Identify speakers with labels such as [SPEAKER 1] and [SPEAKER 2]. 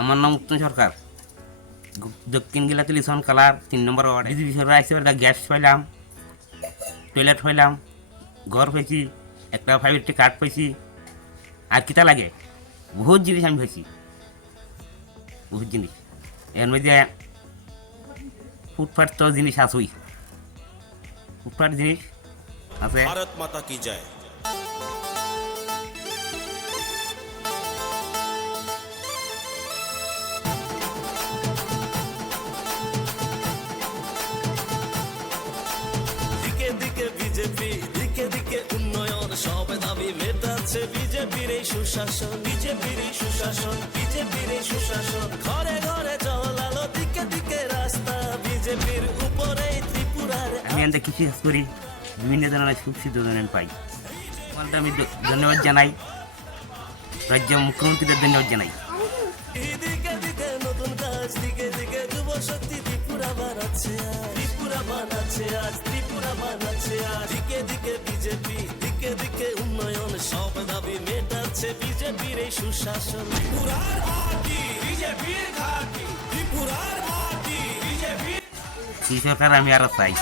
[SPEAKER 1] আমার নাম উত্তম সরকার। দক্ষিণ গিলাতলি সন কালার, তিন নম্বর ওয়ার্ড। গ্যাস পাইলাম টয়লেট হইলাম ঘর পেয়েছি, একটা ফাইভটি কার্ড পেয়েছি। আর কিতা লাগে? বহুত জিনিস আমি পেয়েছি। বহুত জিনিস। এর মধ্যে ফুটফাট তো জিনিস আসুই ফুটফাট জিনিস আছে।
[SPEAKER 2] ভারত মাতা কি যায় মেটাচ্ছে বিজেপির এই সুশাসন বিজেপির এই সুশাসন বিজেপির এই সুশাসন। ঘরে ঘরে জল আলো দিকে দিকে রাস্তা বিজেপির উপরে ত্রিপুরার
[SPEAKER 1] আমি কৃষি কাজ করি বিভিন্ন ধরনের সুখ সুবিধা পাই। আমাদের আমি ধন্যবাদ জানাই রাজ্য মুখ্যমন্ত্রীদের ধন্যবাদ জানাই।
[SPEAKER 2] দিকে দিকে নতুন কাজ দিকে দিকে যুব শক্তি ত্রিপুরা বানাচ্ছে। ত্রিপুরা বানাচ্ছে আজ ত্রিপুরা বানাচ্ছে আজ। দিকে দিকে বিজেপি মেটাচ্ছে বিজেপির এই সুশাসন। ত্রিপুরার মাটি, বিজেপির ঘাটি, ত্রিপুরার মাটি, বিজেপির
[SPEAKER 1] কৃষি সরকার আমি আরও চাই।